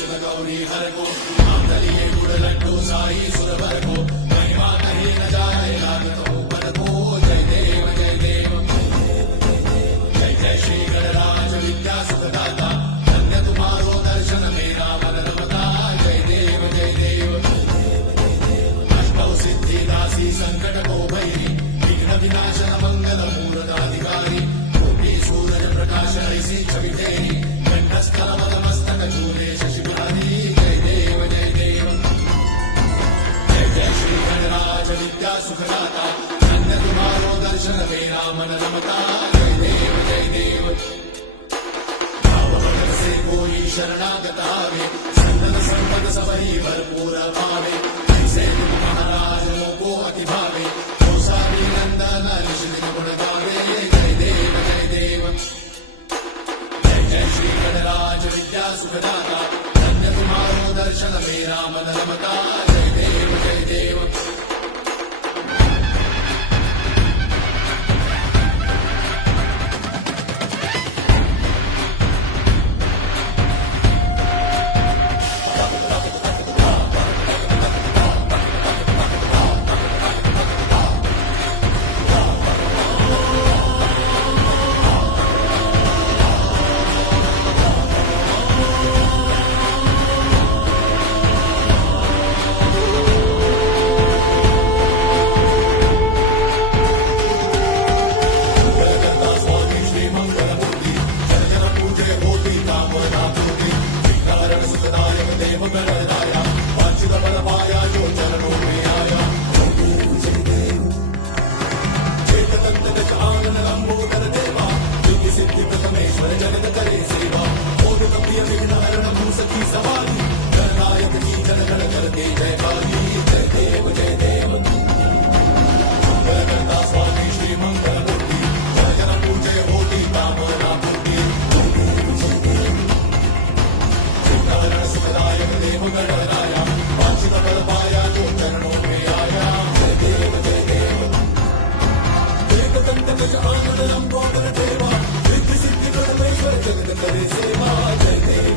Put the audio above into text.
सुर गौरी हर को मांगलिये गुड़ लड्डू साई सुर भर को महिमा कही न जाए लागत हो पर को जय देव जय देव जय जय श्री गणराज विद्या सुखदाता धन्य तुम्हारो दर्शन मेरा मन रमता जय देव जय देव अष्टौ सिद्धि दासी संकट को भैरी विघ्न विनाशन मंगल मूर्ताधिकारी कोटि सूरज प्रकाश ऐसी छवि तेरी कंठस्थल मस्तक चूले शशिभारी जय देव जय देव जय जय श्री गणराज विद्या सुखदाता धन्य तुम्हारो दर्शन मेरा मन रमता जय देव जय देव भाव भगत से कोई शरणागत आवे संतन संपद सबही भरपूर पावे ऐसे तुम महाराज को अति भावे तो सारी नंदन ऋषि गुण गावे जय देव जय देव जय जय श्री गणराज विद्या सुखदाता धन्य तुम्हारो दर्शन मेरा मन रमता जय देव जय देव जय देव